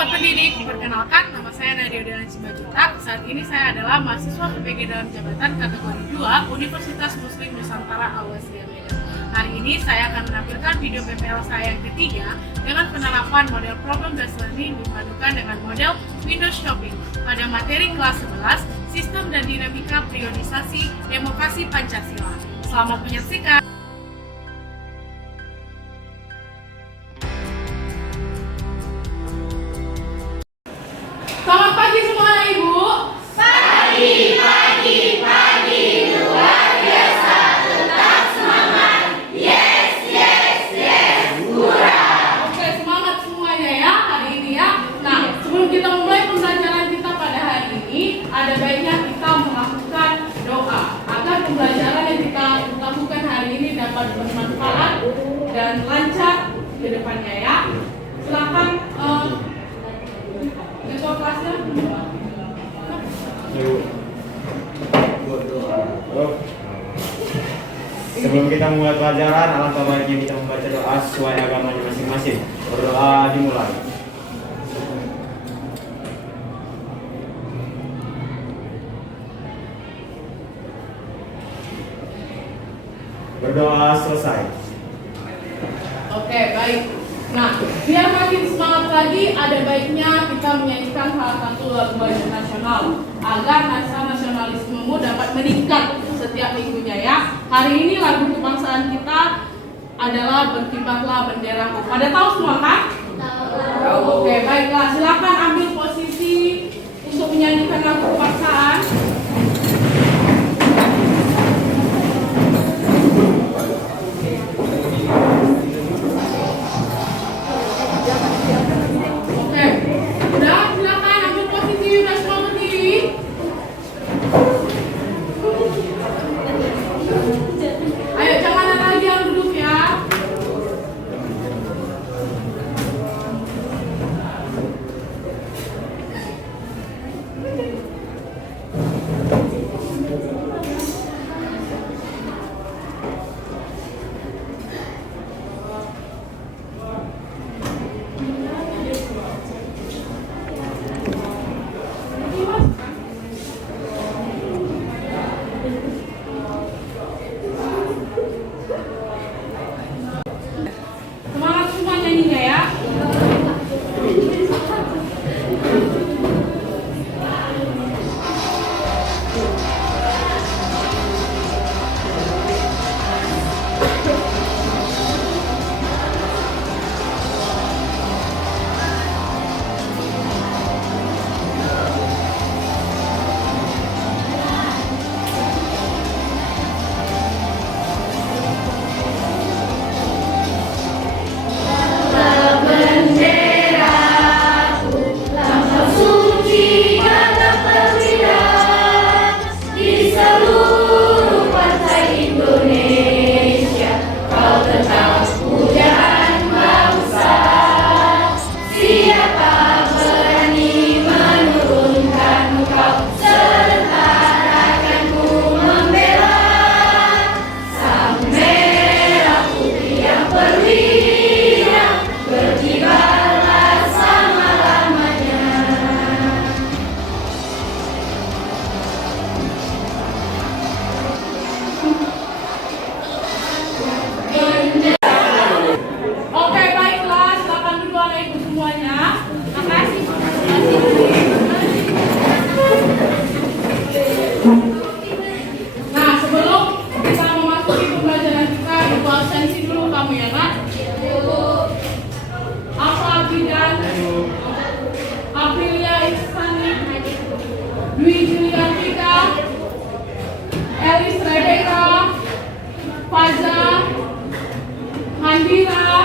Sobat pendidik, perkenalkan nama saya Nadia Dela Simanjuntak. Saat ini saya adalah mahasiswa PPG dalam jabatan kategori 2 Universitas Muslim Nusantara Al-Wasliyah Medan. Hari ini saya akan menampilkan video PPL saya yang ketiga dengan penerapan model problem based learning dipadukan dengan model Windows Shopping pada materi kelas 11 Sistem dan Dinamika Priorisasi Demokrasi Pancasila. Selamat menyaksikan. Selamat pagi semua Ibu. Pagi, luar biasa, tetap semangat. Yes, hurra. Oke, semangat semuanya ya hari ini ya. Nah, sebelum kita mulai pembelajaran kita pada hari ini, ada baiknya kita melakukan doa agar pembelajaran yang kita lakukan hari ini dapat bermanfaat dan lancar ke depannya ya. Silakan ketua kelasnya. Sebelum kita mulai pelajaran, alangkah baiknya kita membaca doa sesuai agamanya masing-masing. Berdoa dimulai. Berdoa selesai. Oke, baik. Nah, biar makin semangat lagi, ada baiknya kita menyanyikan salah satu lagu nasional agar rasa nasionalismemu dapat meningkat setiap minggunya ya. Hari ini lagu kebangsaan kita adalah Berkibarlah Benderaku. Pada tahu semua kan? Tahu. Oke, baiklah. Silakan ambil posisi untuk menyanyikan lagu kebangsaan.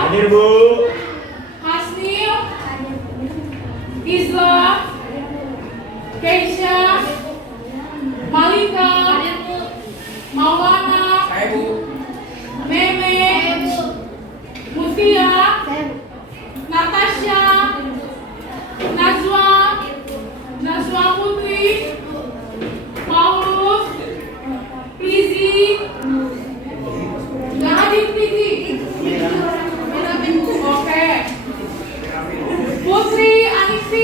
Hadir Bu. Hasnil, Isla, Keisha, Malika, Maulana, Meme, Mutia, Natasha, Najwa Putri, Paulus, Prizi, nggak hadir Prizi. Oke. Putri Anissa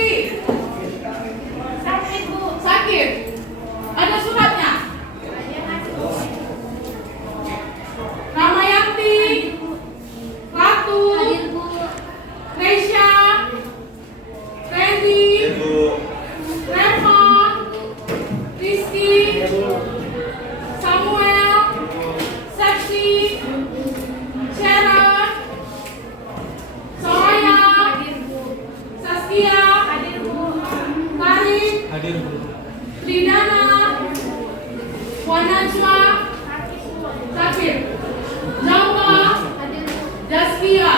Tridana, Wan Najwa, Sakir, Jawa, Jaskia.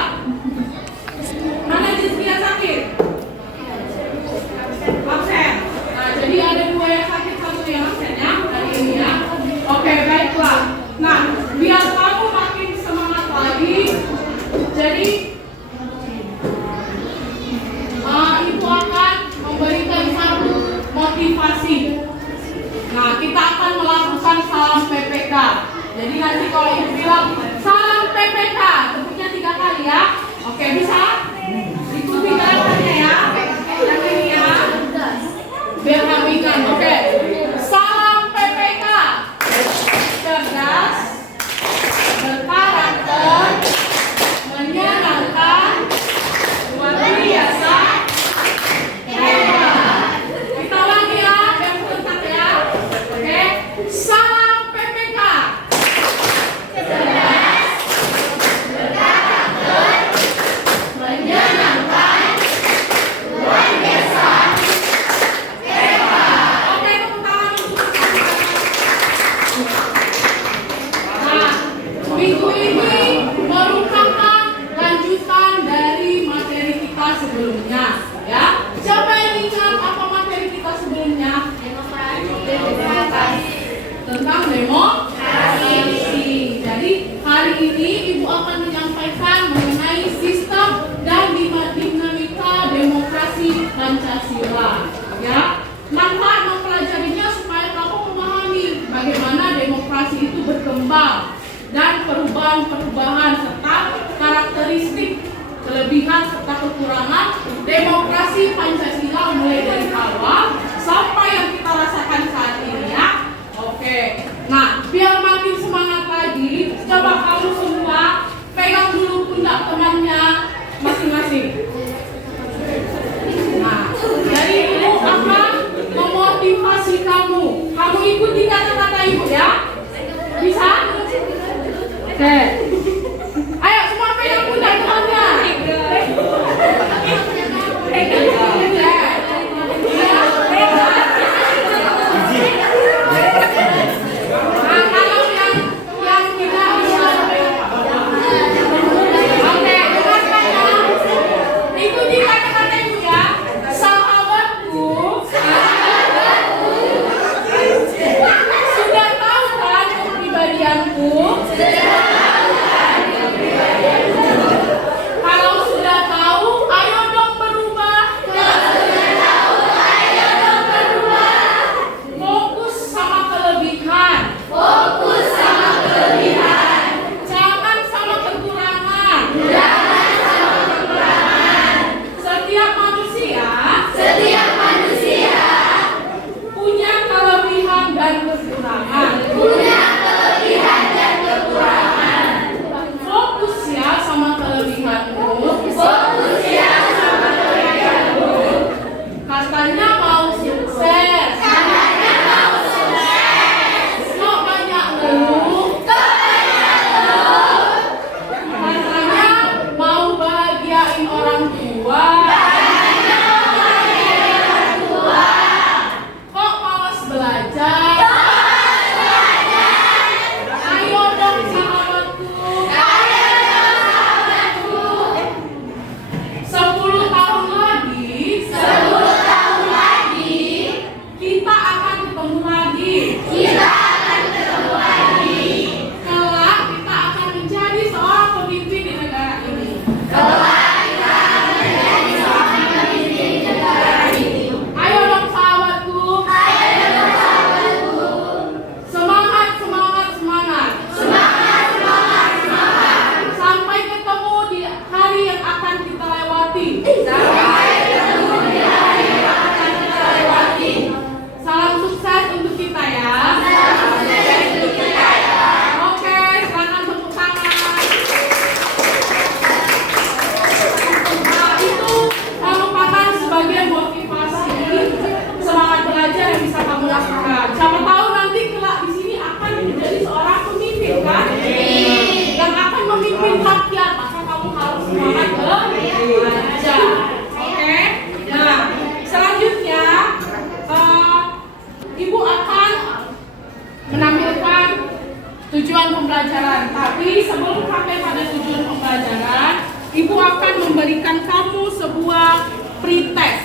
Mana Jaskia Sakir? Absen. Nah, jadi ada 2 yang sakit, 1 yang absen ya dari ini ya. Oke, baiklah. Nah, biar kamu makin semangat lagi, jadi Ibu akan memberikan satu motivasi. Nah, kita akan melakukan salam PPK. Jadi nanti kalau Ibu bilang salam PPK, tepuknya 3 kali ya. Oke, bisa? Ikuti gerakannya ya. Yang ini ya. Biar kamu ingat. Oke. Salam PPK. Cerdas, berkarakter, menyenangkan, luar biasa, hebat. Kita lagi ya, yang serentak ya. Oke. Salam PPK. Cerdas, berkarakter, menyenangkan. Tapi sebelum sampai pada tujuan pembelajaran, Ibu akan memberikan kamu sebuah pretest.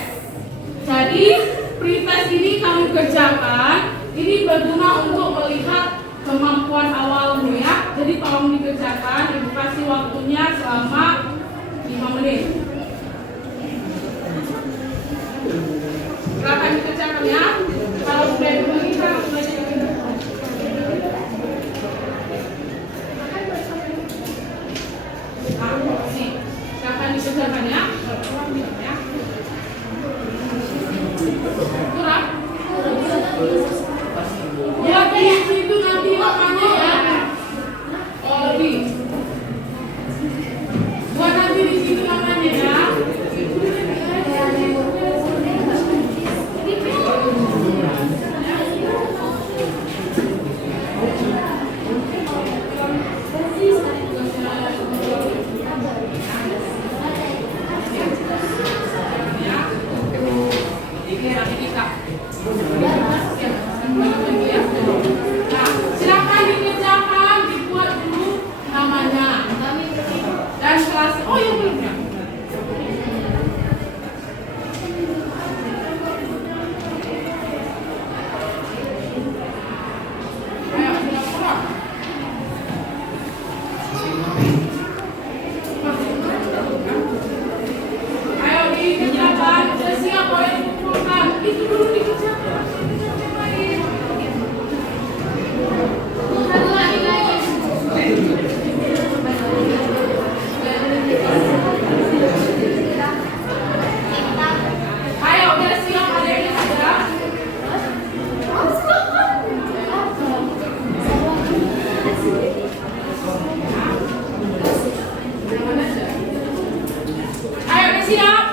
Jadi pretest ini kamu kerjakan. Ini berguna untuk melihat kemampuan awalmu ya. Jadi tolong dikerjakan. Ibu kasih waktunya selama 5 menit. Silakan dikerjakan ya. Kalau sudah diberikan, silakan dikerjakan ya. Kurang? Ya, di situ nanti namanya ya. Oh, lebih. Buat nanti di situ namanya ya. Nah, silakan dikerjakan, dibuat dulu namanya. Dan kelas, oh ya belum ya. Ayo, silakan. Ayo dikerjakan, sudah siap boleh dikumpulkan. Itu dulu dikerjakan. Ayo, udah siap adanya sudah. Ayo, udah siap.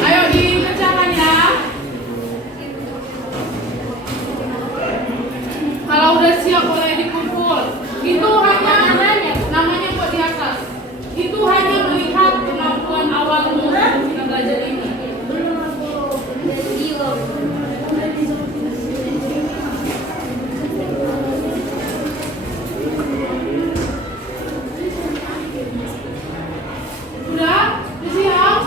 Ayo dikerjakan ya. Kalau udah siap boleh dikumpul. Itu hanya namanya buat di atas. Itu hanya melihat kemampuan awalmu kita belajar ini. Udah? Udah siap?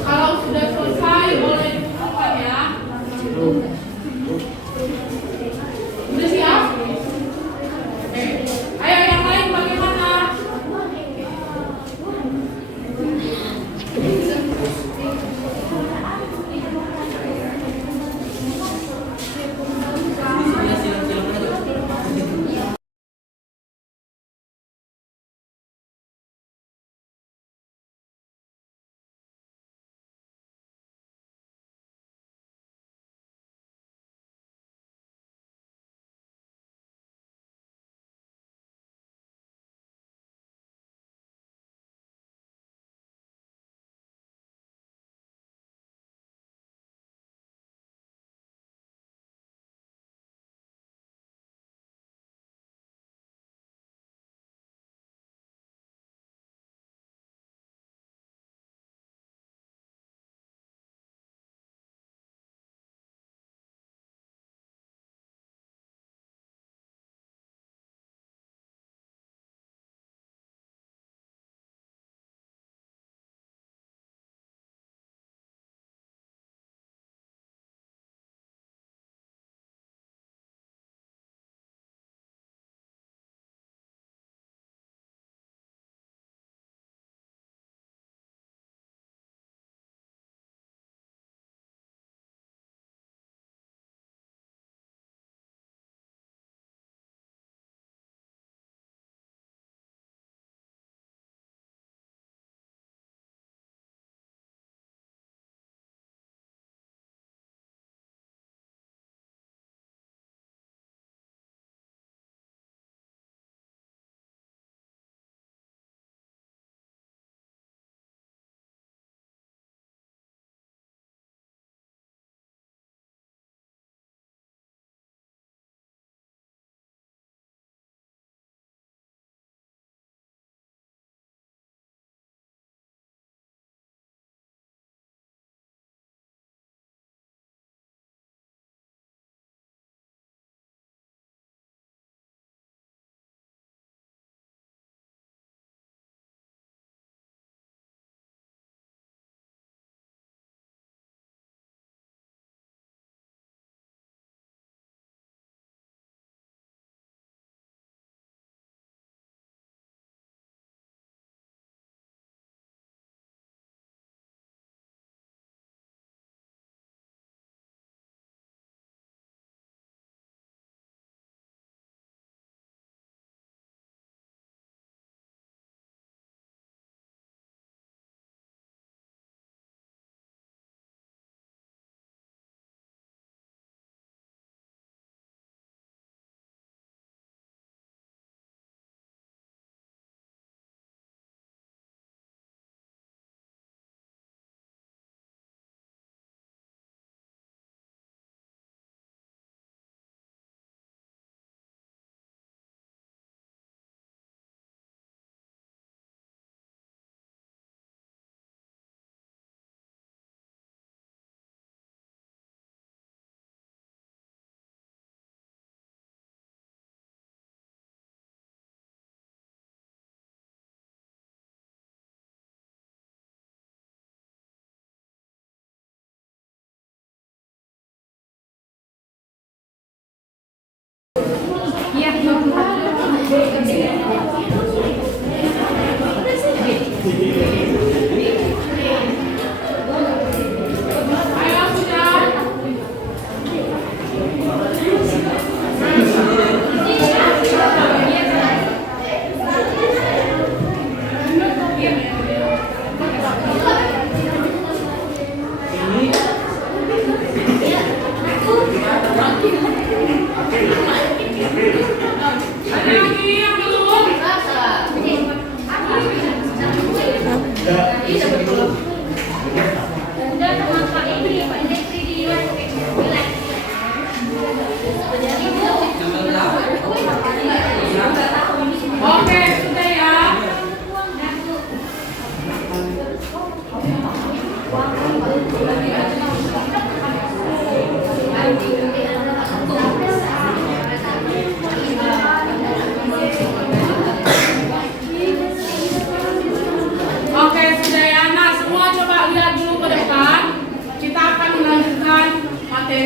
Kalau sudah selesai boleh dikumpulkan ya. Udah siap? Oke. Ayo yang lain bagaimana?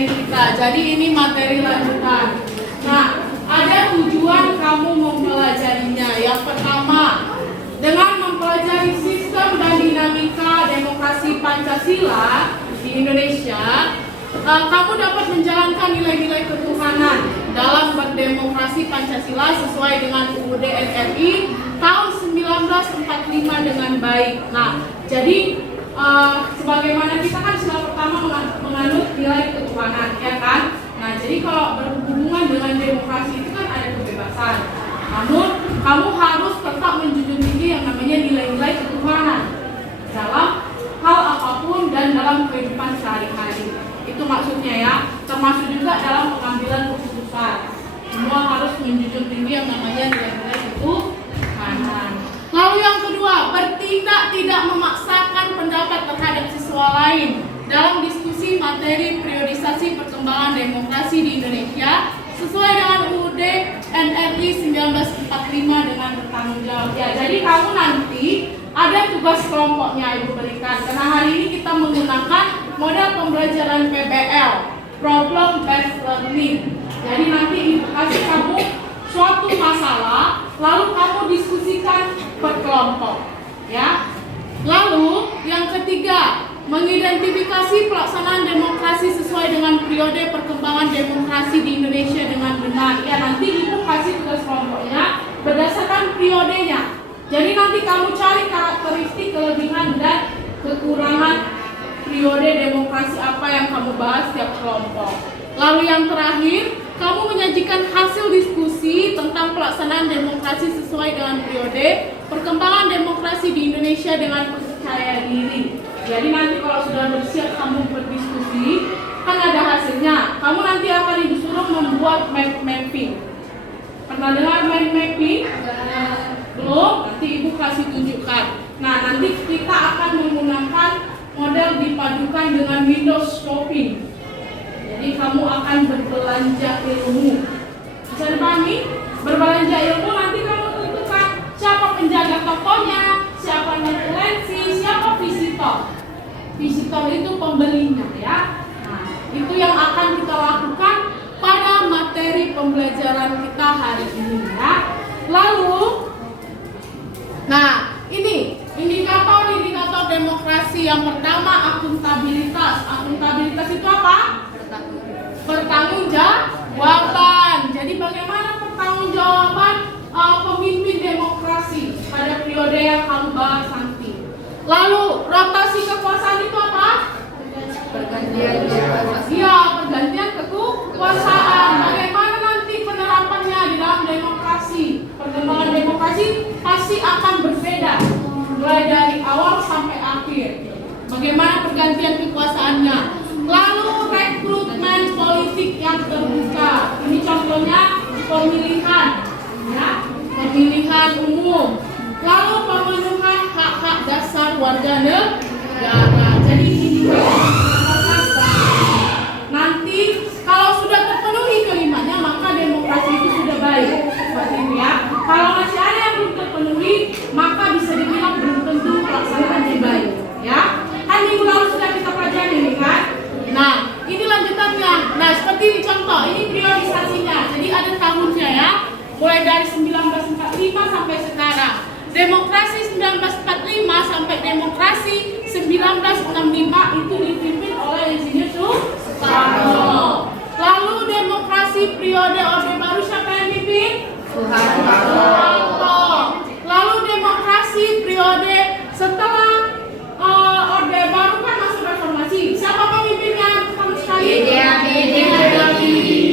materi kita. Jadi ini materi lanjutan. Nah, ada tujuan kamu mempelajarinya. Yang pertama, dengan mempelajari sistem dan dinamika demokrasi Pancasila di Indonesia, kamu dapat menjalankan nilai-nilai ketuhanan dalam berdemokrasi Pancasila sesuai dengan UUD NRI tahun 1945 dengan baik. Nah, jadi sebagaimana kita kan sila pertama menganut nilai ketuhanan, ya kan? Nah, jadi kalau berhubungan dengan demokrasi itu kan ada kebebasan. Namun, kamu harus tetap menjunjung tinggi yang namanya nilai-nilai ketuhanan dalam hal apapun dan dalam kehidupan sehari-hari. Itu maksudnya ya, termasuk juga dalam pengambilan keputusan. Semua harus menjunjung tinggi yang namanya nilai-nilai ketuhanan. Lalu yang kedua, bertindak tidak memaksakan pendapat terhadap siswa lain dalam diskusi materi periodisasi perkembangan demokrasi di Indonesia sesuai dengan UUD NRI 1945 dengan bertanggung jawab. Ya, jadi kamu nanti ada tugas kelompoknya Ibu berikan. Karena hari ini kita menggunakan model pembelajaran PBL, Problem Based Learning. Jadi nanti Ibu kasih kamu suatu masalah, lalu kamu diskusikan per kelompok, ya. Lalu yang ketiga, mengidentifikasi pelaksanaan demokrasi sesuai dengan periode perkembangan demokrasi di Indonesia dengan benar. Ya, nanti Ibu kasih tugas kelompoknya berdasarkan periodenya. Jadi nanti kamu cari karakteristik, kelebihan dan kekurangan periode demokrasi apa yang kamu bahas setiap kelompok. Lalu yang terakhir, kamu menyajikan hasil diskusi tentang pelaksanaan demokrasi sesuai dengan periode perkembangan demokrasi di Indonesia dengan percaya diri. Jadi nanti kalau sudah bersiap kamu berdiskusi, kan ada hasilnya. Kamu nanti akan disuruh membuat mapping. Pernah dengar mind mapping? Belum? Nanti Ibu kasih tunjukkan. Nah, nanti kita akan menggunakan model dipadukan dengan Windows Shopping. Jadi kamu akan berbelanja ilmu. Bisa dipahami? Berbelanja ilmu nanti kamu tentukan siapa penjaga tokonya, siapa influensi, siapa visitor. Visitor itu pembelinya, ya. Nah, itu yang akan kita lakukan pada materi pembelajaran kita hari ini, ya. Lalu, nah ini indikator demokrasi. Yang pertama, akuntabilitas. Akuntabilitas itu apa? Pertanggungjawaban. Jadi bagaimana pertanggungjawaban pemimpin demokrasi pada periode yang kamu bahas nanti. Lalu rotasi kekuasaan itu apa? Pergantian kekuasaan. Iya, pergantian kekuasaan. Bagaimana nanti penerapannya di dalam demokrasi? Perkembangan demokrasi pasti akan berbeda mulai dari awal sampai akhir. Bagaimana pergantian kekuasaannya? Lalu rekrutmen politik yang terbuka. Ini contohnya pemilihan, ya, pemilihan umum. Lalu pemenuhan hak-hak dasar warga negara. Jadi ini nanti kalau sudah terpenuhi kelimanya, maka demokrasi itu sudah baik. Seperti ini, ya. Kalau masih ada yang belum terpenuhi, maka bisa dibilang belum tentu pelaksanaannya baik, ya. Kan minggu lalu sudah kita pelajari ini, kan? Nah, ini lanjutannya. Nah, seperti ini contoh, ini priorisasinya. Jadi ada tahunnya, ya. Mulai dari 1945 sampai sekarang. Demokrasi 1945 sampai demokrasi 1965 itu dipimpin oleh Insinyur Soekarno. Lalu demokrasi periode Orde Baru siapa yang pimpin? Soeharto. Lalu demokrasi periode setelah Orde Baru kan masuk reformasi. Siapa pemimpinnya? Kamu sekali?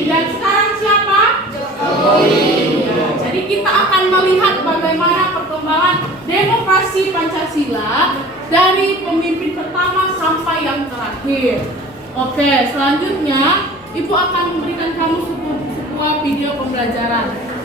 Dan sekarang siapa? Jokowi. Jadi kita akan melihat bagaimana perkembangan demokrasi Pancasila dari pemimpin pertama sampai yang terakhir. Oke, selanjutnya Ibu akan memberikan kamu sebuah video pembelajaran.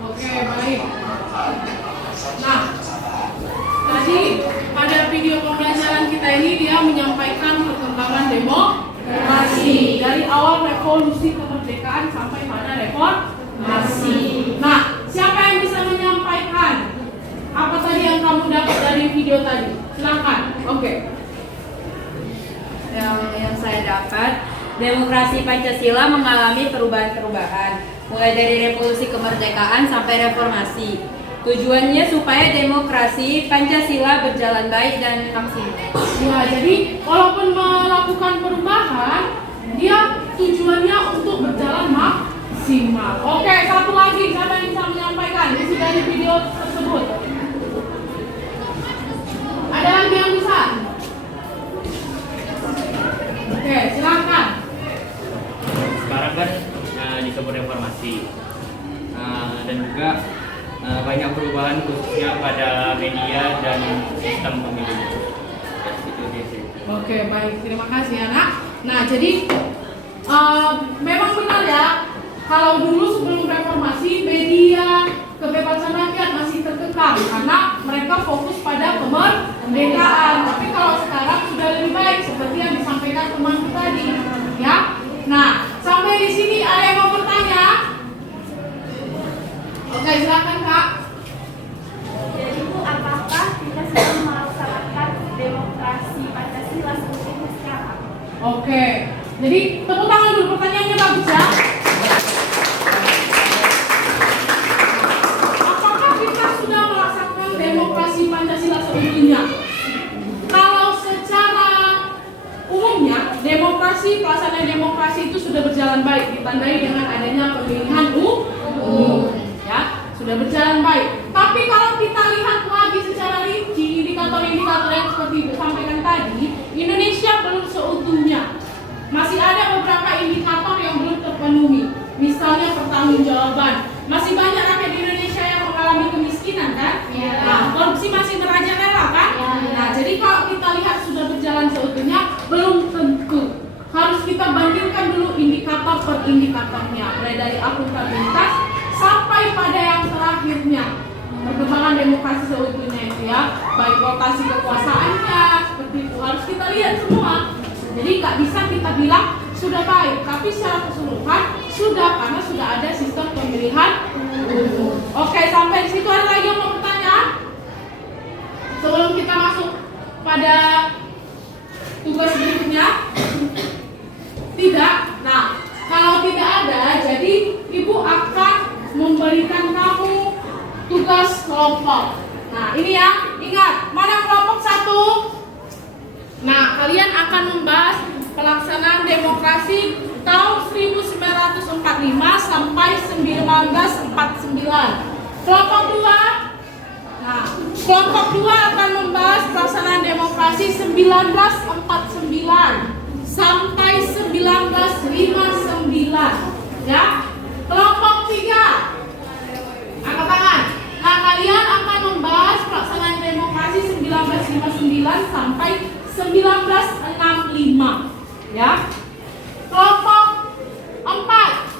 Oke, baik. Nah, tadi pada video pembelajaran kita ini dia menyampaikan perkembangan demokrasi dari awal revolusi kemerdekaan sampai pada reformasi. Nah, siapa yang bisa menyampaikan apa tadi yang kamu dapat dari video tadi? Silakan. Oke. Yang saya dapat, demokrasi Pancasila mengalami perubahan-perubahan, mulai dari revolusi kemerdekaan sampai reformasi. Tujuannya supaya demokrasi Pancasila berjalan baik dan maksimal. Ya, jadi walaupun melakukan perubahan, dia tujuannya untuk berjalan maksimal. Oke, satu lagi, siapa yang bisa menyampaikan isi dari video tersebut? Ada lagi yang bisa? Oke, silakan. Sekarang kan disebut reformasi dan juga banyak perubahan khususnya pada media dan sistem pemilu. Itu dia sih. Oke, baik, terima kasih anak. Nah, jadi memang benar ya, kalau dulu sebelum reformasi media kebebasan rakyat masih terkekang karena mereka fokus pada kemerdekaan. Tapi kalau sekarang sudah lebih baik seperti yang disampaikan temanku tadi, ya. Nah, sampai di sini ada yang mau bertanya? Oke, silakan Kak. Jadi Bu, apakah kita sedang melaksanakan demokrasi Pancasila seperti sekarang? Oke, jadi tepuk tangan dulu, pertanyaannya bagus ya. Apakah kita sudah melaksanakan demokrasi Pancasila seutuhnya? Kalau secara umumnya, pelaksanaan demokrasi itu sudah berjalan baik, ditandai dengan adanya pemilihan umum, ya, sudah berjalan baik. Tapi kalau kita lihat lagi secara rinci indikator-indikator yang seperti Ibu sampaikan tadi, Indonesia belum seutuhnya. Masih ada beberapa indikator yang belum terpenuhi. Misalnya pertanggungjawaban. Masih banyak rakyat di Indonesia yang mengalami kemiskinan kan? Ya. Nah, korupsi masih merajalela kan? Ya. Nah, jadi kalau kita lihat sudah berjalan seutuhnya, belum tentu. Harus kita bandingkan dulu indikator per indikatornya, mulai dari akuntabilitas sampai pada yang terakhirnya, perkembangan demokrasi seutuhnya itu ya, baik rotasi kekuasaannya, seperti itu harus kita lihat semua. Jadi nggak bisa kita bilang sudah baik, tapi secara keseluruhan sudah, karena sudah ada sistem pemilihan umum. Oke, sampai di situ ada lagi yang mau bertanya? Sebelum kita masuk pada tugas berikutnya? Tidak. Nah, kalau tidak ada, jadi Ibu akan memberikan kamu tugas kelompok. Nah, ini ya, ingat, mana kelompok 1? Nah, kalian akan membahas pelaksanaan demokrasi tahun 1945 sampai 1949. Kelompok 2. Nah, kelompok 2 akan membahas pelaksanaan demokrasi 1949 sampai 1959. Ya. Kelompok 3. Angkat tangan. Nah, kalian akan membahas pelaksanaan demokrasi 1959 sampai 1965. Ya. Kelompok 4.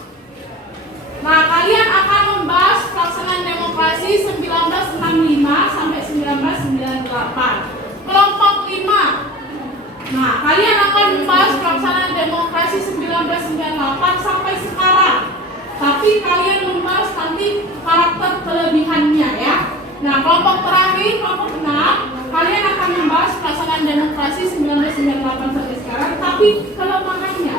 Nah, kalian akan membahas pelaksanaan demokrasi 1965 sampai 1998. Kelompok 5. Nah, kalian akan membahas pelaksanaan demokrasi 1998 sampai sekarang. Tapi kalian membahas nanti karakter kelebihannya ya. Nah, kelompok terakhir, kelompok 6, kalian akan membahas pelaksanaan demokrasi 1998 sampai sekarang, tapi kelemahannya.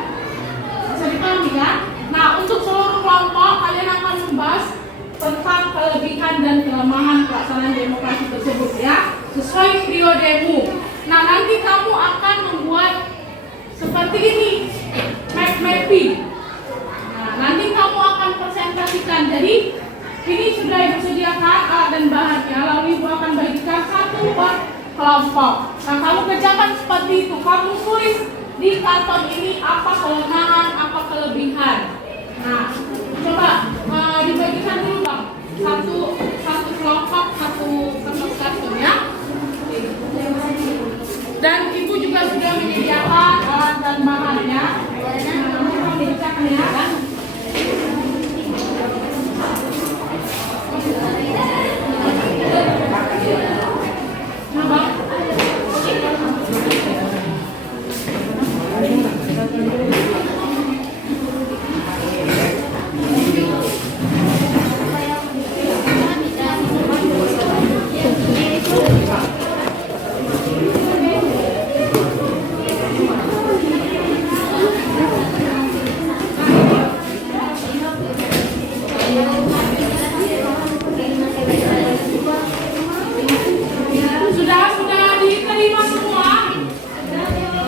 Bisa dipahami kan? Nah, untuk seluruh kelompok kalian akan membahas tentang kelebihan dan kelemahan pelaksanaan demokrasi tersebut ya, sesuai periodemu. Nah, nanti kamu akan membuat seperti ini, map mapping. Nah, nanti kamu akan presentasikan. Jadi ini sudah Ibu sediakan alat dan bahannya, lalu Ibu akan bagikan satu per kelompok. Nah, kamu kerjakan seperti itu. Kamu tulis di karton ini apa kelemahan, apa kelebihan. Nah, coba dibagikan dulu Bang. Satu kelompok, satu kertas karton ya. Dan Ibu juga sudah menyediakan alat dan bahannya. Nah, dibacakan ya. Nah, Bang. Sudah diterima semua?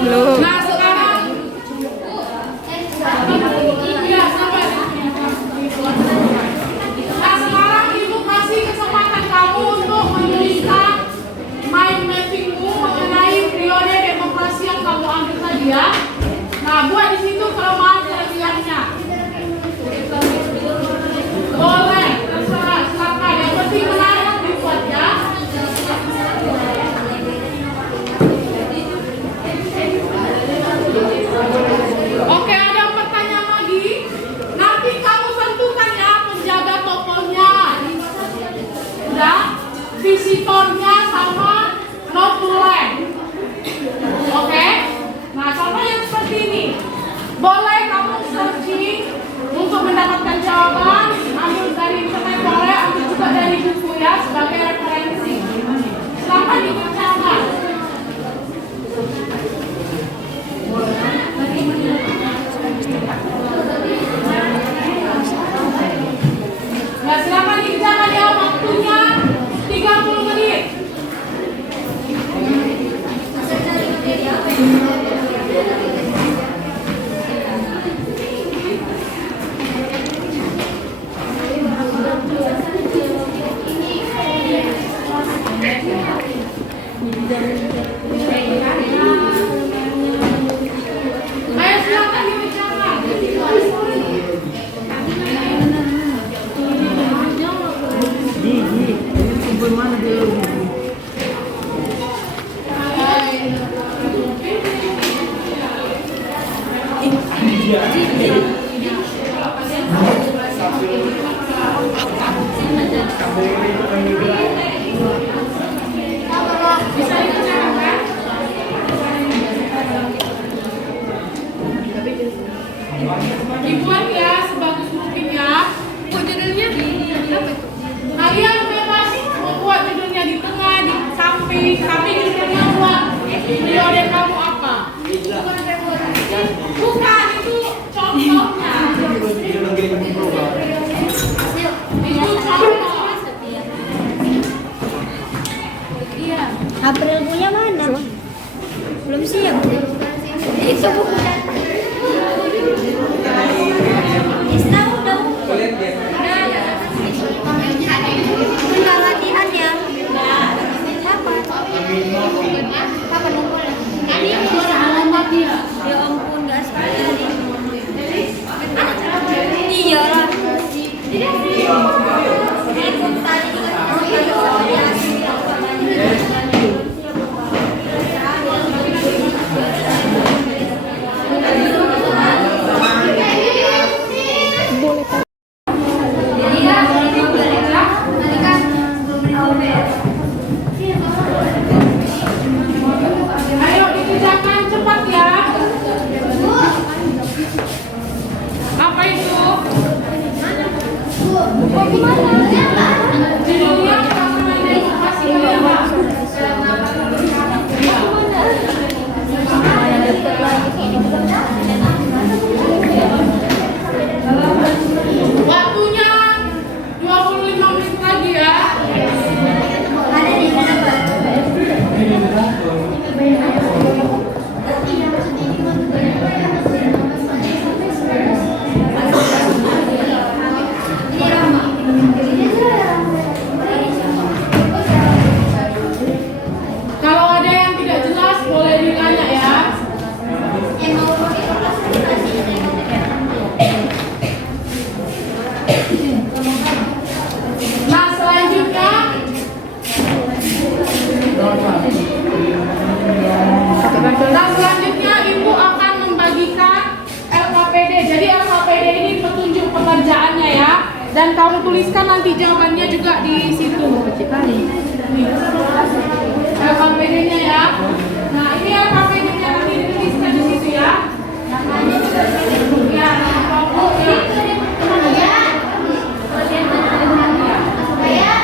Belum. Nah, sekarang ya, sampai. Nah, sekarang Ibu kasih kesempatan kamu untuk menuliskan mind mappingmu mengenai periode demokrasi yang kamu ambil tadi ya. Nah, buat di situ kelemahan kelebihannya. Boleh, terserah, silakan. Yang penting menarik dibuat ya. Oke, ada pertanyaan lagi. Nanti kamu tentukan ya penjaga tokonya. Udah, visitornya sama notulen. Oke. Nah, contohnya seperti ini. Boleh kamu searching untuk mendapatkan jawaban, ambil dari internet, boleh ambil juga dari buku ya sebagai referensi. Silakan dikerjakan. Nah, silakan dikerjakan ya, waktunya 30 menit. Bisa dikerjakan? Dibuat ya sebagus mungkin ya. Judulnya apa itu? Kalian bebas membuat judulnya di tengah, di samping, tapi judulnya buat periode kamu apa? Bukan, itu contohnya. Itu contoh. April punya mana? Belum siap. Itu buku Udah latihan ya? Kapan? Kapan ngumpulnya? Ya ampun, gak sekali. Iya lah. Ikut tadi juga. Ayo dikerjakan cepat ya. Apa itu? Judulnya pelaksanaan edukasi agama. Waktunya 25 menit lagi ya. Kalau ada yang tidak jelas boleh ditanya ya. Nah selanjutnya Ibu akan membagikan LKPD. Jadi LKPD ini petunjuk pekerjaannya ya. Dan kamu tuliskan nanti jawabannya juga di situ. LKPD-nya ya. Nah ini LKPD-nya nanti dituliskan di situ ya. Ya,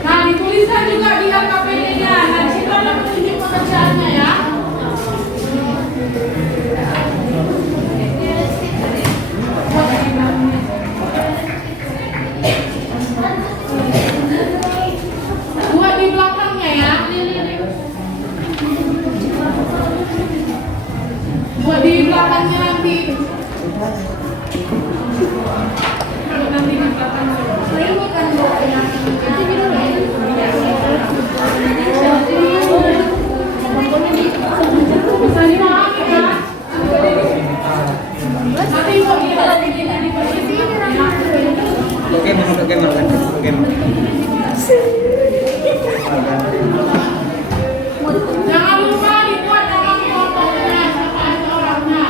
nah dituliskan juga di LKPD-nya. Nah di situ ada petunjuk pekerjaannya ya. Buat di belakangnya ya. Buat di belakangnya nanti. Nanti di belakangnya. Bisa dimarahin ya. Nanti kok Oke, masuk ke kamar kan? Oke. jangan lupa dibuat dalam fotonya siapa aja orangnya.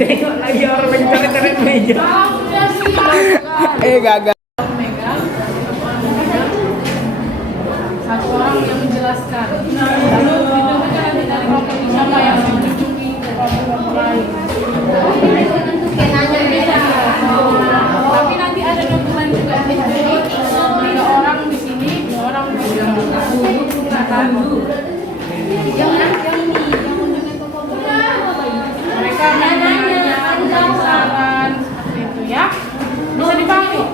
Tengok lagi orang lagi tarik-tarik meja. Kalau sudah siap, Gagal. memegang, satu orang yang menjelaskan. Lalu ditunjukkan nanti dari kelompok siapa yang menunjuki kelompok lain. Tapi nanti ada dokumen juga di sini. 3 orang di sini, 2 orang di sini. Mereka menanya, saran seperti itu ya. Bisa dipanggil.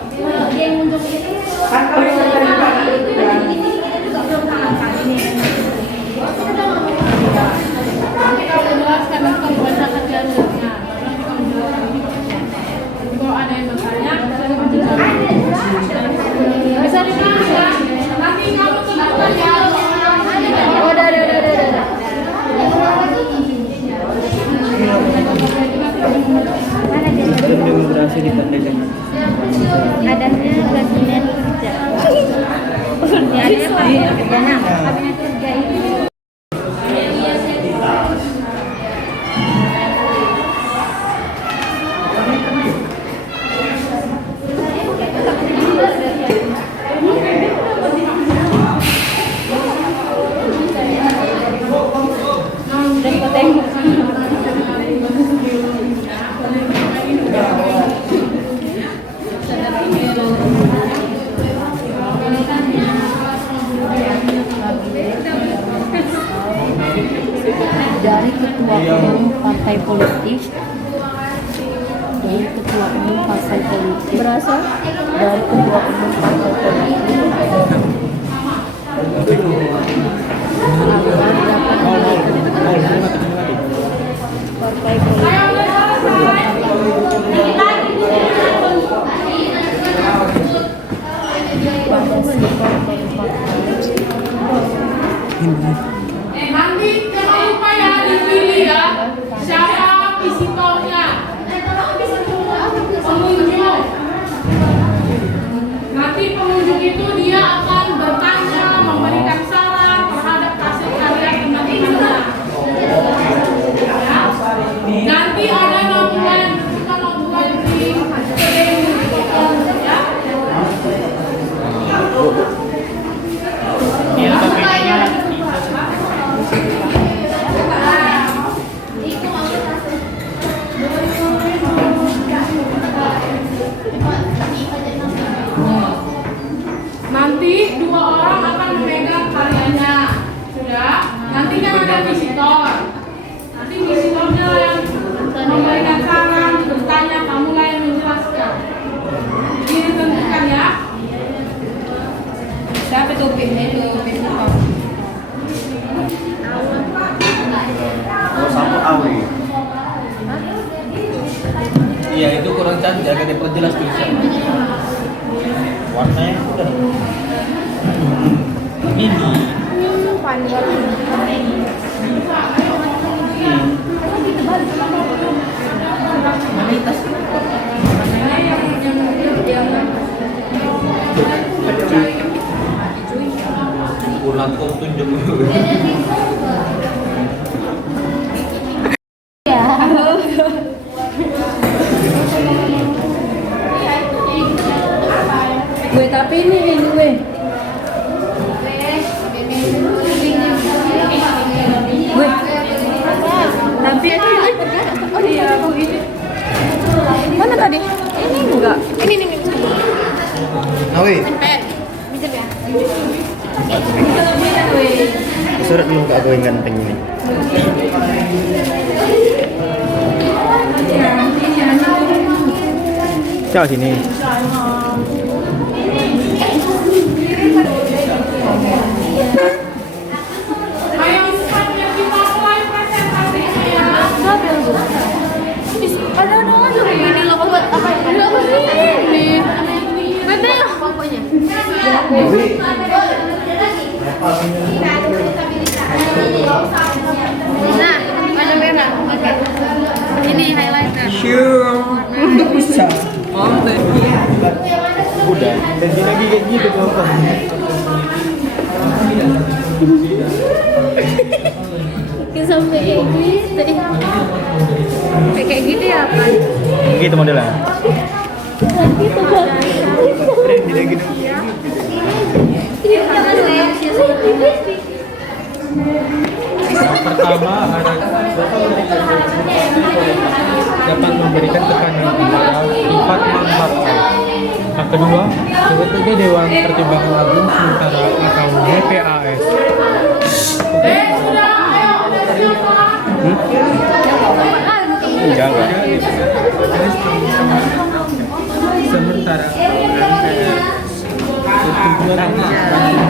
Nanti kamu jelaskan, nanti kamu bacakan jalurnya. Nanti kamu jelaskan ini prosesnya. Kalau ada yang bertanya, kamu jawab. Bisa dipanggil ya. Nanti kamu tentukan ya. Udah. Demonstrasi di Pandekan. Adanya kabinet kerja. Ya, ada kabinet kerja ini. Dari ketua umum partai politik, dari ketua umum partai politik, Berasal dari ketua umum partai politik, agar dapat partai politik pada sikap Nanti jangan lupa ya dipilih ya. Siapa visitornya? Pengunjung. Nanti pengunjung itu dia akan bertanya, memberikan saran terhadap hasil karya teman-temannya. Ya. Nanti ada notulen, kita notulen di ya. Ya, tapi Nanti 2 orang akan memegang karyanya. Sudah? Nanti kan ada visitor. Nanti visitornya yang memberikan saran, bertanya, kamu lah yang menjelaskan. Ini ditentukan ya. Siapa tuh pinnya itu pinnya? Oh, sama Awi. Iya, itu kurang cantik, agak diperjelas tulisannya. Warnanya udah. Ini pulang kok tunjuk. gue tapi ini gue. Gue. Tapi oh iya, ini. Mana tadi? Ini enggak. Ini. Awi, surat dulu Kak, aku yang ganteng ini. Coba sini. Ayo saatnya kita mulai presentasinya ya. ada ini loh buat apa ini? Bebe pokoknya. Nah, warna merah. Oke. Ini highlighter. Bisa. Udah, dan dia lagi kayak gitu tuh. Sampai kayak gitu. Kayak gitu ya apa? Gitu modelnya. Yang pertama ada dapat memberikan tekanan pada sifat manfaat. Yang kedua, sebetulnya Dewan Pertimbangan Agung sementara atau DPAS. Jangan. Sementara pertumbuhan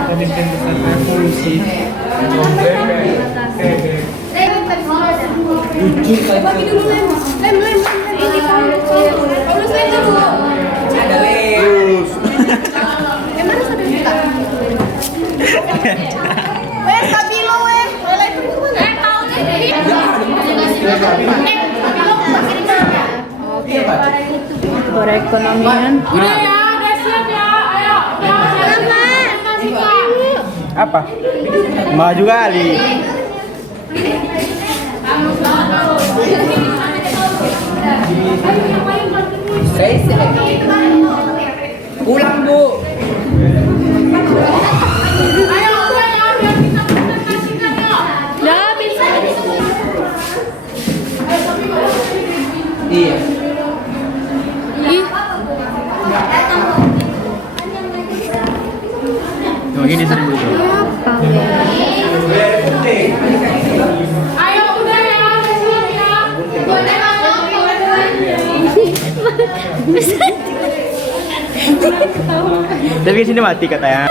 pemimpin besar revolusi atau Perekonomian. Udah ya, udah siap ya. Ayo. Apa? Maju kali. pulang Bu. Ayo, udah ya, biar kita presentasikan yuk. Udah bisa. Iya. Cuma gini sering dulu. Ayo, udah ya, udah siap ya. Tapi sini mati katanya.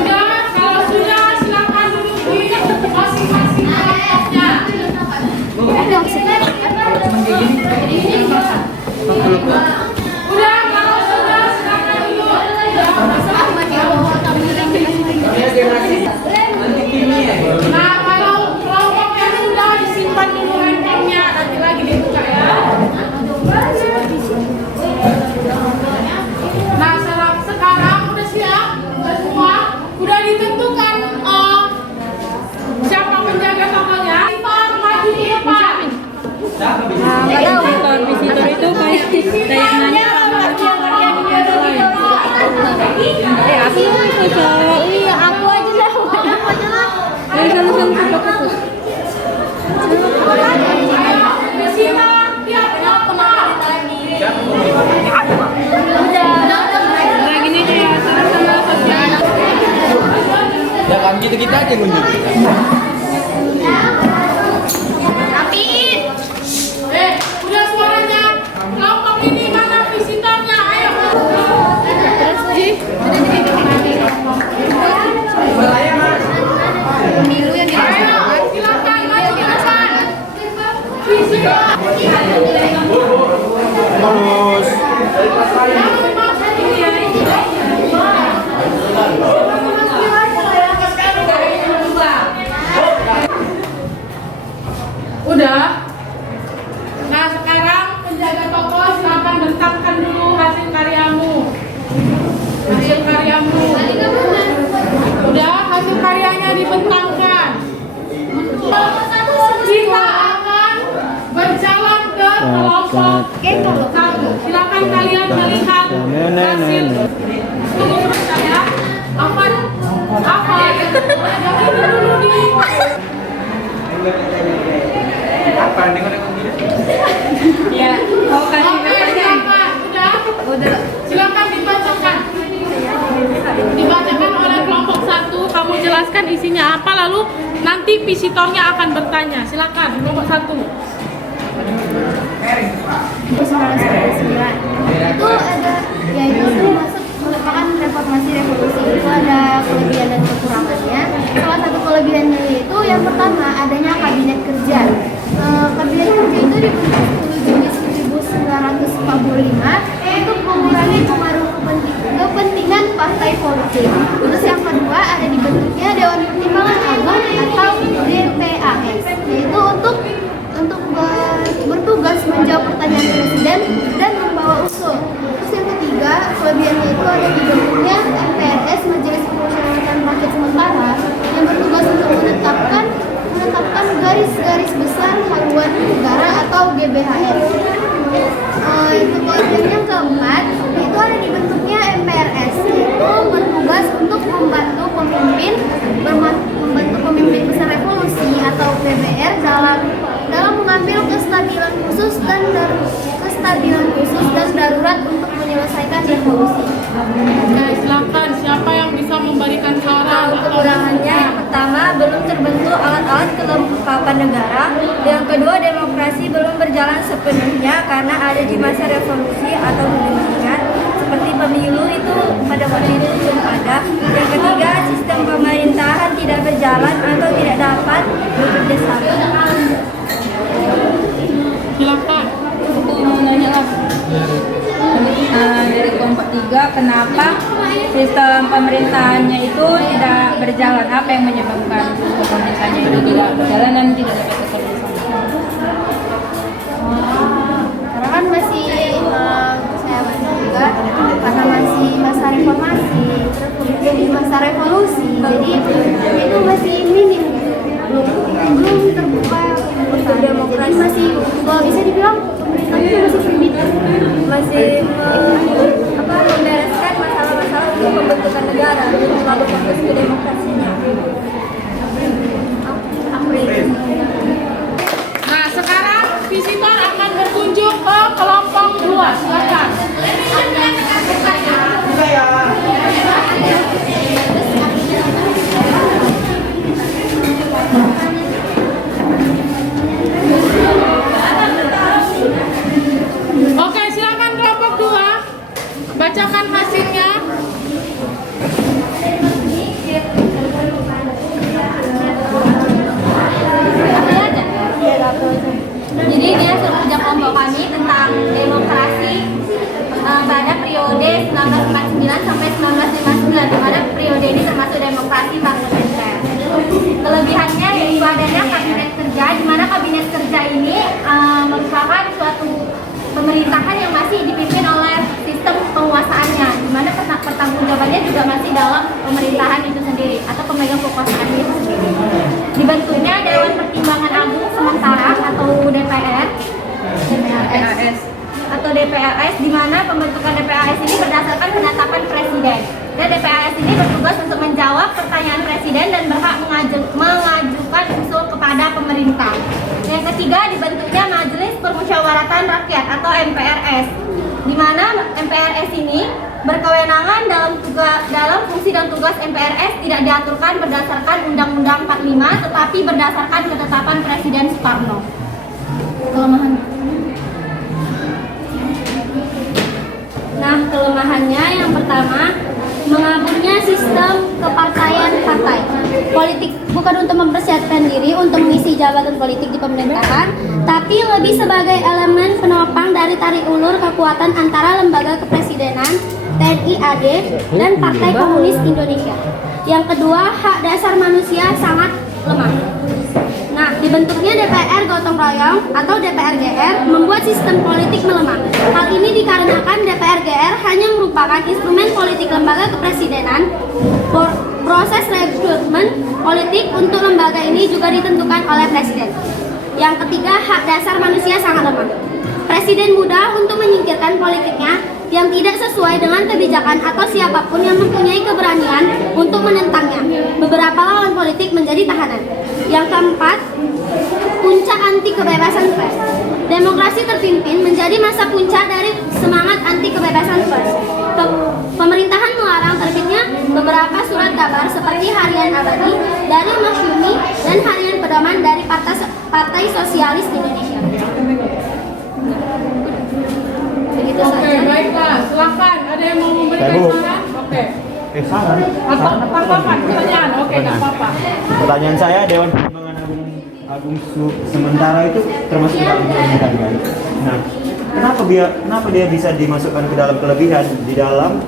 Udah, kalau sudah silakan duduk di masing-masing kelompoknya. Udah, kalau sudah silakan duduk. Nah, kalau kelompoknya sudah disimpan dulu handphonenya, nanti lagi dibuka ya. Nah, sekarang udah siap, udah semua, udah ditentukan siapa penjaga tokonya. Simpan maju ke depan. Nggak tahu. Visitor itu kayak nanya sama yang lain. Aku mau cocok. Iya, aku aja lah. Dari sana fokus. Visitor, tiap teman. Nah gini aja ya, sama-sama sosial. Ya kan kita aja nunjuk. Udah suaranya. Kelompok ini mana visitornya? Ayo. Ayo, silakan maju ke depan. Visitor. Terus. Udah. Nah, sekarang penjaga toko silakan bentangkan dulu hasil karyamu. Udah, hasil karyanya dibentangkan. Kita akan berjalan ke kelompok satu. Silakan kalian melihat hasil. Tunggu sebentar ya. Apa? Yang ini dulu di. Ya, mau kasih Oke, silakan. Udah. Silakan dibacakan. Dibacakan oleh kelompok satu. Kamu jelaskan isinya apa, lalu nanti visitornya akan bertanya. Silakan, kelompok satu. 1949 itu ada, ya itu termasuk merupakan reformasi revolusi. Itu ada kelebihan dan kekurangannya. Salah satu kelebihannya itu yang pertama adanya kabinet kerja. Kabinet kerja itu dibentuk 10 Juni 1945 untuk mengurangi pengaruh kepentingan partai politik. Terus yang kedua ada dibentuknya Dewan Pertimbangan Agung atau DPAS, yaitu untuk bertugas menjawab pertanyaan presiden dan membawa usul. Terus yang ketiga, kelebihannya itu ada dibentuknya MPRS, Majelis Permusyawaratan Rakyat Sementara, yang bertugas untuk menetapkan Oke, silakan. Siapa yang bisa memberikan saran? Kekurangannya yang pertama, belum terbentuk alat-alat kelengkapan negara. Yang kedua, demokrasi belum berjalan sepenuhnya karena ada di masa revolusi atau mendengarkan seperti pemilu itu pada waktu itu belum ada. Yang ketiga, sistem pemerintahan tidak berjalan atau tidak dapat bekerja sama. Silakan. Aku mau nanya lah. Dari kelompok 3, kenapa sistem pemerintahannya itu tidak berjalan? Apa yang menyebabkan sistem pemerintahannya itu tidak berjalan dan tidak dapat bekerja sama? Karena kan masih saya baca juga karena masih masa reformasi, jadi masa revolusi, jadi itu masih minim, belum terbuka untuk demokrasi, masih kalau bisa dibilang pemerintahnya masih primitif, masih membereskan masalah-masalah untuk pembentukan negara, belum terlalu fokus ke demokrasinya. Nah, sekarang visitor akan berkunjung ke kelompok 2. Silakan. Oke, silakan kelompok 2. Bacakan hasilnya. Jadi dia suruh kerja kelompok kami tentang demokrasi pada periode 1949 sampai 1959, di mana periode ini termasuk demokrasi parlementer. Kelebihannya yaitu adanya kabinet kerja, di mana kabinet kerja ini merupakan suatu pemerintahan yang masih dipimpin oleh sistem penguasaannya, di mana pertanggungjawabannya juga masih dalam pemerintahan itu sendiri atau pemegang kekuasaannya itu sendiri. Dibentuknya Dewan Pertimbangan Agung Sementara atau DPR, DPRS atau DPRS, di mana pembentukan DPRS ini berdasarkan penetapan presiden. Dan DPRS ini bertugas untuk menjawab pertanyaan presiden dan berhak mengajukan usul kepada pemerintah. Yang ketiga, dibentuknya Majelis Permusyawaratan Rakyat atau MPRS, di mana MPRS ini berkewenangan dalam fungsi dan tugas MPRS tidak diaturkan berdasarkan Undang-Undang 45, tetapi berdasarkan ketetapan Presiden Soekarno. Kelemahan. Nah, kelemahannya yang pertama, mengaburnya sistem kepartaian partai. Politik bukan untuk mempersiapkan diri untuk mengisi jabatan politik di pemerintahan, tapi lebih sebagai elemen penopang dari tarik ulur kekuatan antara lembaga kepresidenan, TNI AD, dan Partai Komunis Indonesia. Yang kedua, hak dasar manusia sangat lemah. Nah, dibentuknya DPR gotong royong atau DPR GR membuat sistem politik melemah. Hal ini dikarenakan DPR GR hanya merupakan instrumen politik lembaga kepresidenan. Proses rekrutmen politik untuk lembaga ini juga ditentukan oleh presiden. Yang ketiga, hak dasar manusia sangat lemah. Presiden mudah untuk menyingkirkan politiknya yang tidak sesuai dengan kebijakan atau siapapun yang mempunyai keberanian untuk menentangnya. Beberapa lawan politik menjadi tahanan. Yang keempat, puncak anti kebebasan pers. Demokrasi terpimpin menjadi masa puncak dari semangat anti kebebasan pers. Pemerintahan melarang terbitnya beberapa surat kabar seperti Harian Abadi dari Masyumi dan Harian Pedoman dari Partai Sosialis Indonesia. Begitu Oke, saja. baiklah. Silakan. Ada yang mau memberikan Bu. saran? Oke. Saran. Atau tanggapan pertanyaan? Oke, nggak apa-apa. Pertanyaan saya, Dewan Pertimbangan Agung Sementara itu termasuk dalam pemerintahan kan? Nah, kenapa dia bisa dimasukkan ke dalam kelebihan di dalam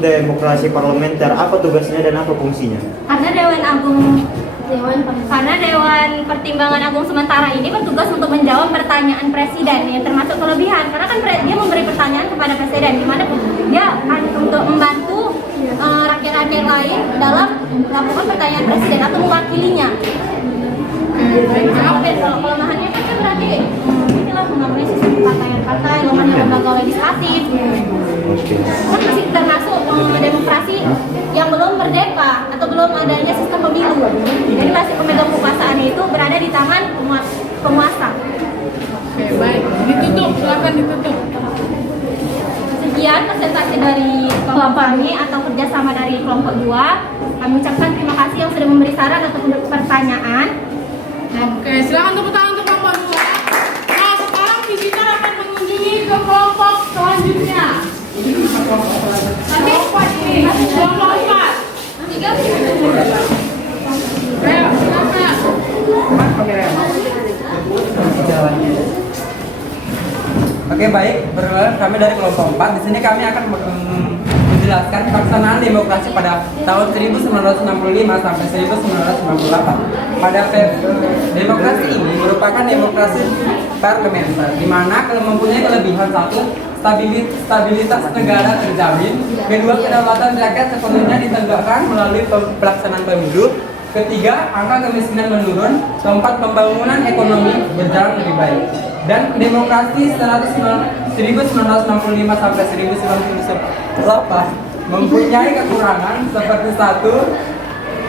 demokrasi parlementer? Apa tugasnya dan apa fungsinya? Karena Dewan Pertimbangan Agung Sementara ini bertugas untuk menjawab pertanyaan presiden yang termasuk kelebihan, karena kan dia memberi pertanyaan kepada presiden, di mana dia untuk membantu rakyat-rakyat lain dalam melakukan pertanyaan presiden atau mewakilinya. Kalau kelemahannya kan berarti inilah mengaburnya sistem partai, lemahnya lembaga legislatif. Kan masih termasuk demokrasi yang belum merdeka atau belum adanya sistem pemilu. Jadi masih pemegang kekuasaan itu berada di tangan penguasa. Oke, baik. Ditutup. Silakan ditutup. Sekian presentasi dari kelompok kami atau kerjasama dari kelompok 2. Kami ucapkan terima kasih yang sudah memberi saran atau pertanyaan. Oke, silakan tepuk tangan untuk kelompok 2. Nah, sekarang visitor akan mengunjungi ke kelompok selanjutnya. Tapi kelompok 4. Ayo, silakan. Oke, baik, perkenalkan kami dari kelompok 4. Di sini kami akan menjelaskan pelaksanaan demokrasi pada tahun 1965 sampai 1998. Pada demokrasi ini merupakan demokrasi parlementer, di mana mempunyai kelebihan: satu, stabilitas negara terjamin; kedua, kedaulatan rakyat sepenuhnya ditegakkan melalui pelaksanaan pemilu; ketiga, angka kemiskinan menurun; keempat, pembangunan ekonomi berjalan lebih baik. Dan demokrasi 1965 sampai 1998 mempunyai kekurangan seperti: satu,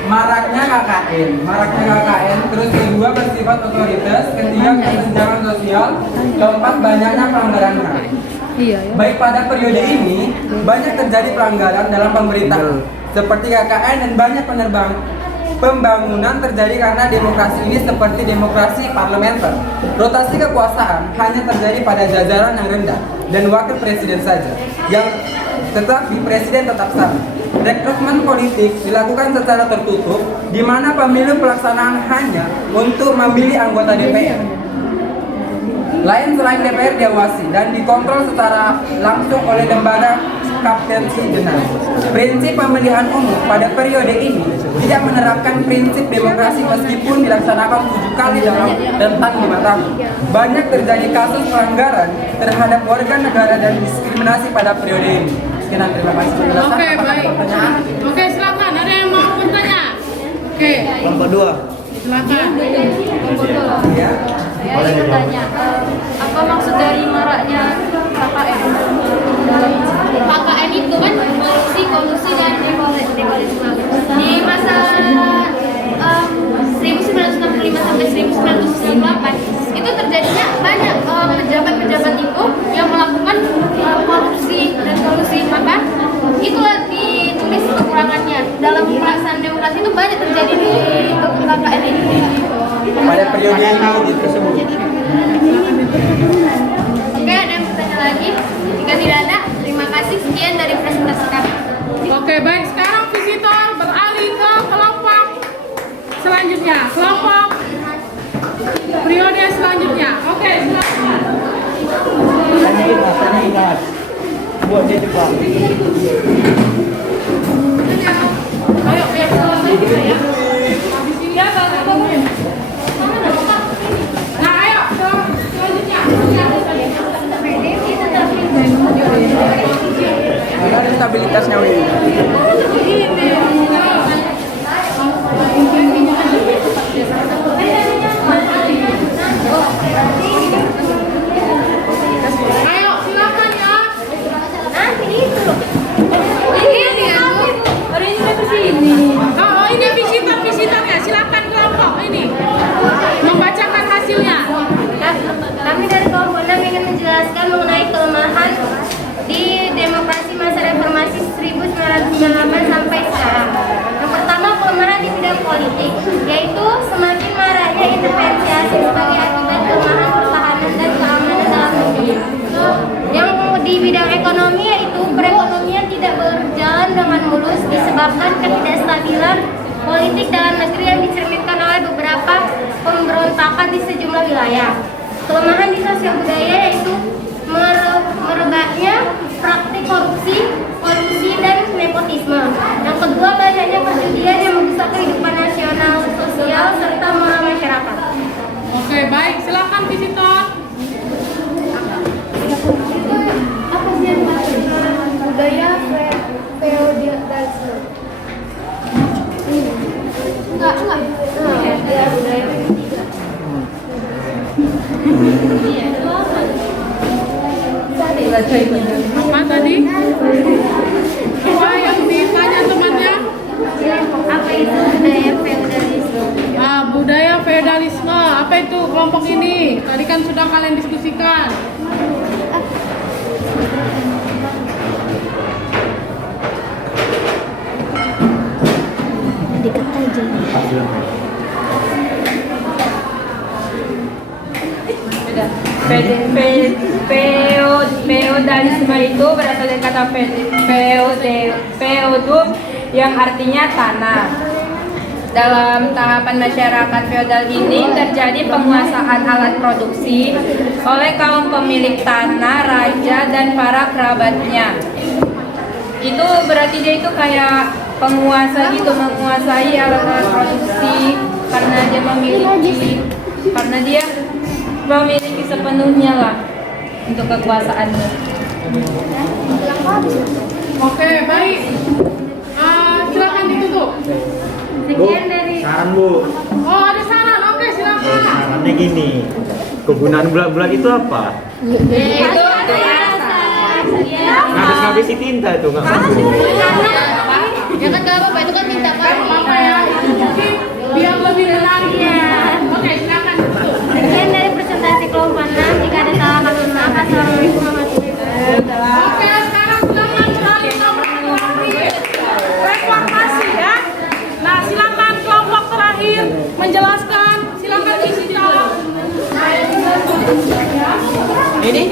maraknya KKN, terus kedua, bersifat otoritas; ketiga, kesenjangan sosial; keempat, banyaknya pelanggaran HAM. Baik pada periode ini banyak terjadi pelanggaran dalam pemerintahan seperti KKN, dan banyak pembangunan terjadi karena demokrasi ini seperti demokrasi parlementer. Rotasi kekuasaan hanya terjadi pada jajaran yang rendah dan wakil presiden saja, tetapi presiden tetap sama. Rekrutmen politik dilakukan secara tertutup, di mana pemilu pelaksanaan hanya untuk memilih anggota DPR. Selain DPR diawasi dan dikontrol secara langsung oleh lembaga kaptensi jenah. Prinsip pemilihan umum pada periode ini tidak menerapkan prinsip demokrasi meskipun dilaksanakan 7 kali dalam rentang 5 tahun. Banyak terjadi kasus pelanggaran terhadap warga negara dan diskriminasi pada periode ini. Sekian, terima kasih. Oke, baik. Oke, silakan. Ada yang mau bertanya? Oke. Kelompok 2. Silakan. Ya. Saya ingin bertanya, apa maksud dari maraknya KKN? KKN itu kan kolusi dan nepotisme. Di masa 1965 sampai 1998 itu terjadinya banyak pejabat-pejabat itu yang melakukan korupsi dan kolusi. Maka itulah ditulis kekurangannya dalam pelaksanaan demokrasi itu banyak terjadi di KKN ini. Pada periode ini tersebut. Oke, ada yang bertanya lagi? Jika tidak ada, terima kasih. Sekian dari presentasi kami. Oke, baik. Sekarang visitor beralih ke kelompok selanjutnya. Kelompok periode selanjutnya. Oke, silakan. Sana ingat. Buat dia cepat. Ayo, biar selesai kita ya. Ya, bangun. Nah, ayo, selanjutnya. Ada stabilitasnya, Wi. Ayo, silakan ya. Oh, ini visitornya. Silakan kelompok ini membacakan hasilnya. Kami dari kelompok 6 ingin menjelaskan mengenai kelemahan di demokrasi masa reformasi 1998 sampai sekarang. Yang pertama, kelemahan di bidang politik, yaitu semakin maraknya intervensi asing sebagai akibat kelemahan pertahanan dan keamanan dalam negeri. Yang di bidang ekonomi, yaitu perekonomian tidak berjalan dengan mulus disebabkan ketidakstabilan politik dalam negeri yang dicerminkan oleh beberapa pemberontakan di sejumlah wilayah. Kelemahan di sosial budaya, yaitu merebaknya praktik korupsi, kolusi, dan nepotisme. Yang kedua, banyaknya perjudian yang merusak kehidupan nasional, sosial, serta moral masyarakat. Oke, baik. Silakan visitor. Apa sih yang budaya feodalisme? Enggak. Ya, budaya Apa tadi? Apa yang ditanya temannya? apa itu budaya feodalisme? Budaya feodalisme. Apa itu kelompok ini? Tadi kan sudah kalian diskusikan. Dekat aja. Feodalisme itu berasal dari kata feodum yang artinya tanah. Dalam tahapan masyarakat feodal ini terjadi penguasaan alat produksi oleh kaum pemilik tanah, raja, dan para kerabatnya. Itu berarti dia itu kayak penguasa gitu, menguasai alat-alat produksi karena dia memiliki sepenuhnya lah untuk kekuasaannya. Oke, baik. Silakan ditutup. Sekian dari saran Bu. Oh, ada saran. Oke, silakan. Sarannya gini. Kegunaan bulat-bulat itu apa? Itu Ngabis-ngabisi tinta itu nggak mampu. Ya kan gak apa-apa, itu kan minta kan. Apa ya? Mungkin biar lebih menarik ya. Oke, silakan ditutup. sekian dari presentasi kelompok 6. Jika ada salah mohon maaf. Assalamualaikum warahmatullahi wabarakatuh. Oke, sekarang silakan beralih nomor terakhir. Reformasi ya. Nah, silakan kelompok terakhir menjelaskan. Silakan Isita. Ini.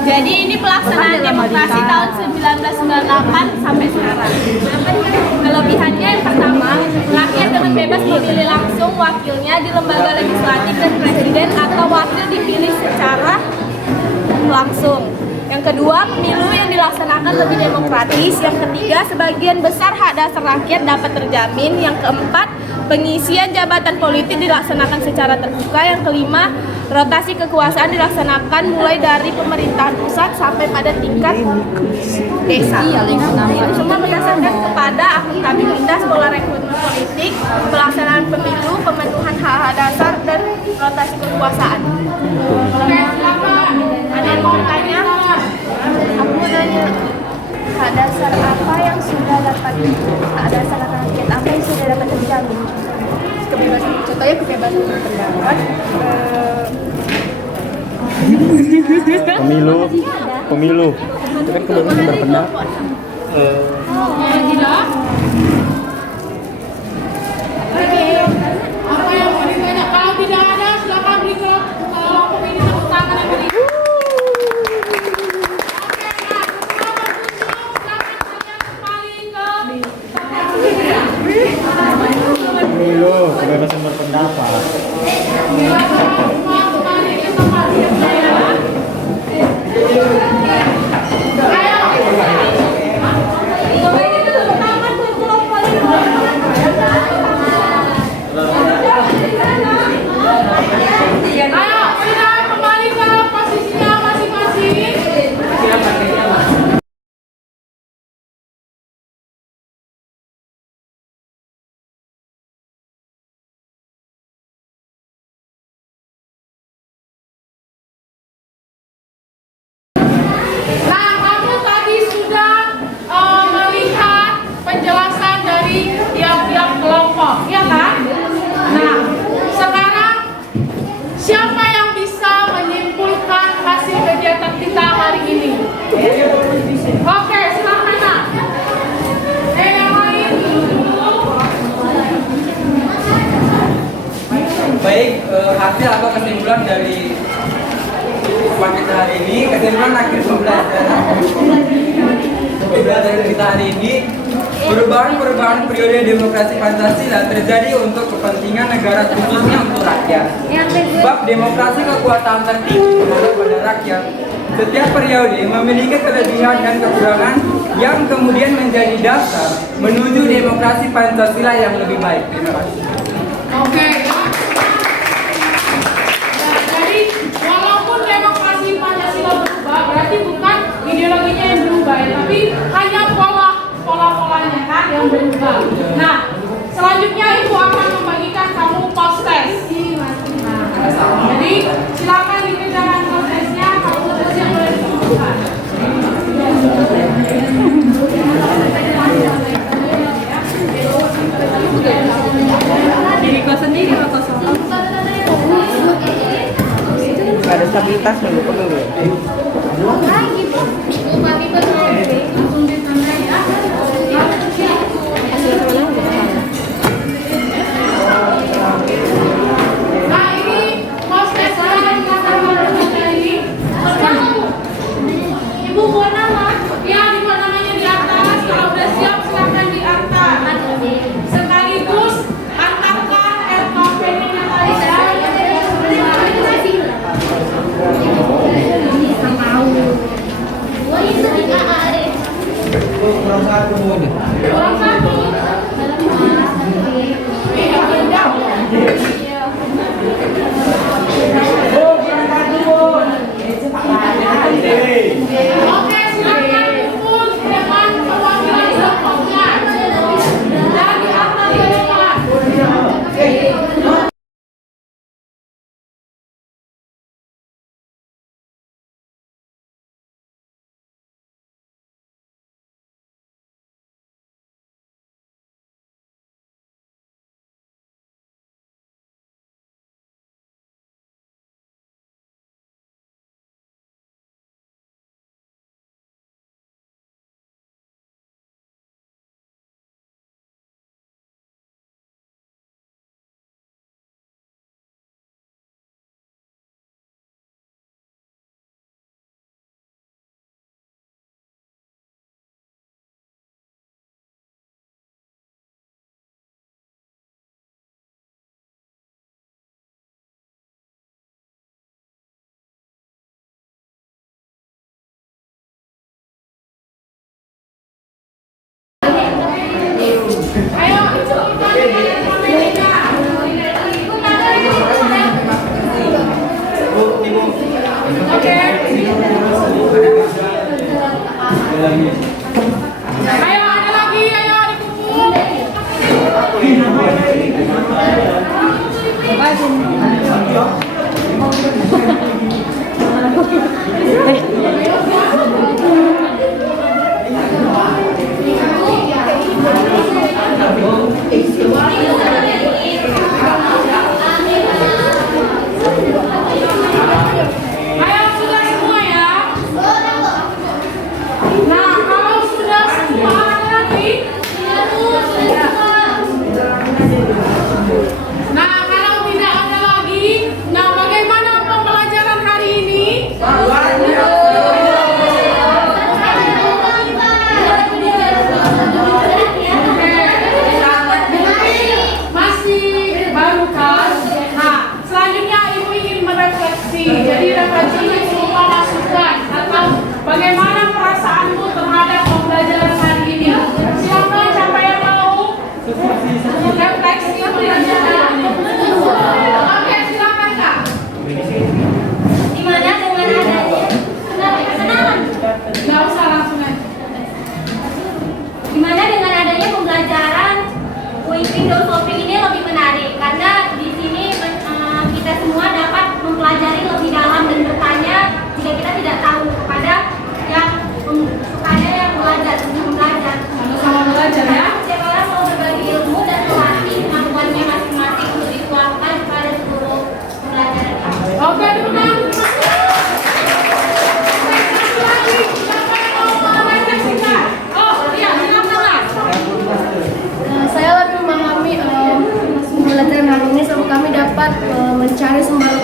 Jadi ini pelaksanaan demokrasi tahun 1998 sampai sekarang. Kelebihannya yang pertama, rakyat dengan bebas memilih langsung wakilnya di lembaga legislatif dan presiden atau wakil dipilih secara langsung. Yang kedua, pemilu yang dilaksanakan lebih demokratis. Yang ketiga, sebagian besar hak dasar rakyat dapat terjamin. Yang keempat, pengisian jabatan politik dilaksanakan secara terbuka. Yang kelima, rotasi kekuasaan dilaksanakan mulai dari pemerintahan pusat sampai pada tingkat desa. Itu semua berdasarkan kepada akuntabilitas, pola rekrutmen politik, pelaksanaan pemilu, pemenuhan hak dasar, dan rotasi kekuasaan. Oke, silakan. Ada yang mau tanya? Aku mau nanya, hak dasar apa yang sudah dapat, hak dasar rakyat apa yang sudah dapat terjamin? Kebebasan, contohnya kebebasan berpendapat. Pemilu. Itu kan kebebasan berpendapat. Apa yang mau ditanya? Kalau tidak ada, silakan beri kelompok ini tepuk tangan yang beri. Oke, nah, setelah berkunjung, silakan kalian kembali ke Pemilu, kebebasan berpendapat. silakan semua kembali ke tempat ya. Ayo, sudah kembali ke posisinya masing-masing. Nah, kamu tadi sudah melihat penjelasan dari tiap-tiap kelompok, ya kan? Nah, sekarang siapa yang bisa menyimpulkan hasil kegiatan kita hari ini? Oke, silakan Nak. Yang lain dulu. Baik, hasil atau kesimpulan dari kita hari ini, kesimpulan akhir pembelajaran kita hari ini, perubahan periode demokrasi Pancasila terjadi untuk kepentingan negara, khususnya untuk rakyat. Sebab demokrasi kekuasaan tertinggi pada rakyat. Setiap periode memiliki kelebihan dan kekurangan yang kemudian menjadi dasar menuju demokrasi Pancasila yang lebih baik. Terima kasih. Oke. Jadi walaupun demokrasi Pancasila berubah, berarti bukan ideologinya yang berubah, ya, tapi hanya pola-polanya kan yang berubah. Nah, selanjutnya Ibu akan membagikan kamu post test. Nah, jadi silakan dikerjakan prosesnya, kamu terus yang boleh ditunjukkan. Diri kau sendiri atau kosong? Ada stabilitas dulu perlu. Langsung ditanda ya. Ayo sudah semua ya. Nah, kalau sudah semua ada lagi. Nah, kalau tidak ada lagi, nah bagaimana pembelajaran hari ini? Masih baru kan? Nah, selanjutnya ibu ingin merefleksi. Jadi refleksi ini berupa masukan atau bagaimana perasaanmu terhadap pembelajaran hari ini. Silakan siapa yang mau refleksi pembelajaran. Oke, silakan Kak. Dimana dengan adanya kenalan? Nggak usah langsung aja. Dimana dengan adanya pembelajaran window shopping ini lebih menarik karena di sini kita semua dapat mempelajari lebih dalam dan bertanya jika kita tidak tahu kepada yang belajar, belajar. Sama-sama belajar ya. Setiap orang mau berbagi ilmu dan melatih kemampuannya masing-masing untuk dituangkan pada seluruh pembelajaran kita. Oke, tepuk tangan. Satu lagi, siapa yang mau merefleksikan? Oh, iya, silakan Kak. Saya lebih memahami pembelajaran hari ini sebab kami dapat mencari sumber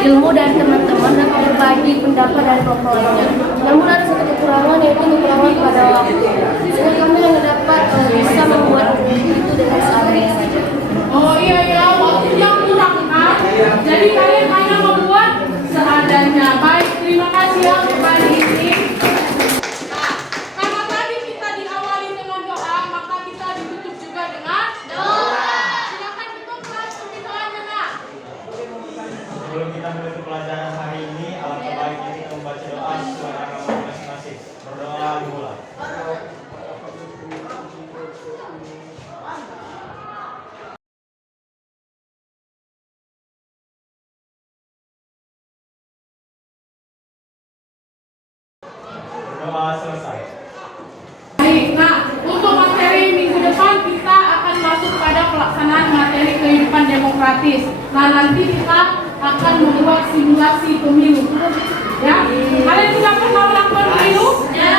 ilmu dari teman-teman dan berbagi pendapat dari kelompok lainnya. Namun ada satu kekurangan yaitu kekurangan pada waktu. Sehingga kami hanya dapat bisa membuat itu dengan seadanya saja. Oh iya ya, waktunya kurang kan? Jadi kalian hanya membuat seadanya. Baik, terima kasih ya untuk hari ini. Nah, karena tadi kita diawali dengan doa, maka kita ditutup juga dengan doa. Silakan tutup langsung di doanya, Nak. Sebelum kita menutup pelajaran hari ini, alangkah baiknya kita membaca doa sesuai agama masing-masing. Berdoa dimulai. Berdoa selesai. Baik, nah untuk materi minggu depan kita akan masuk pada pelaksanaan materi kehidupan demokratis. Nah nanti kita akan membuat simulasi pemilu. Ya, kalian sudah pernah melakukan pemilu? Ya.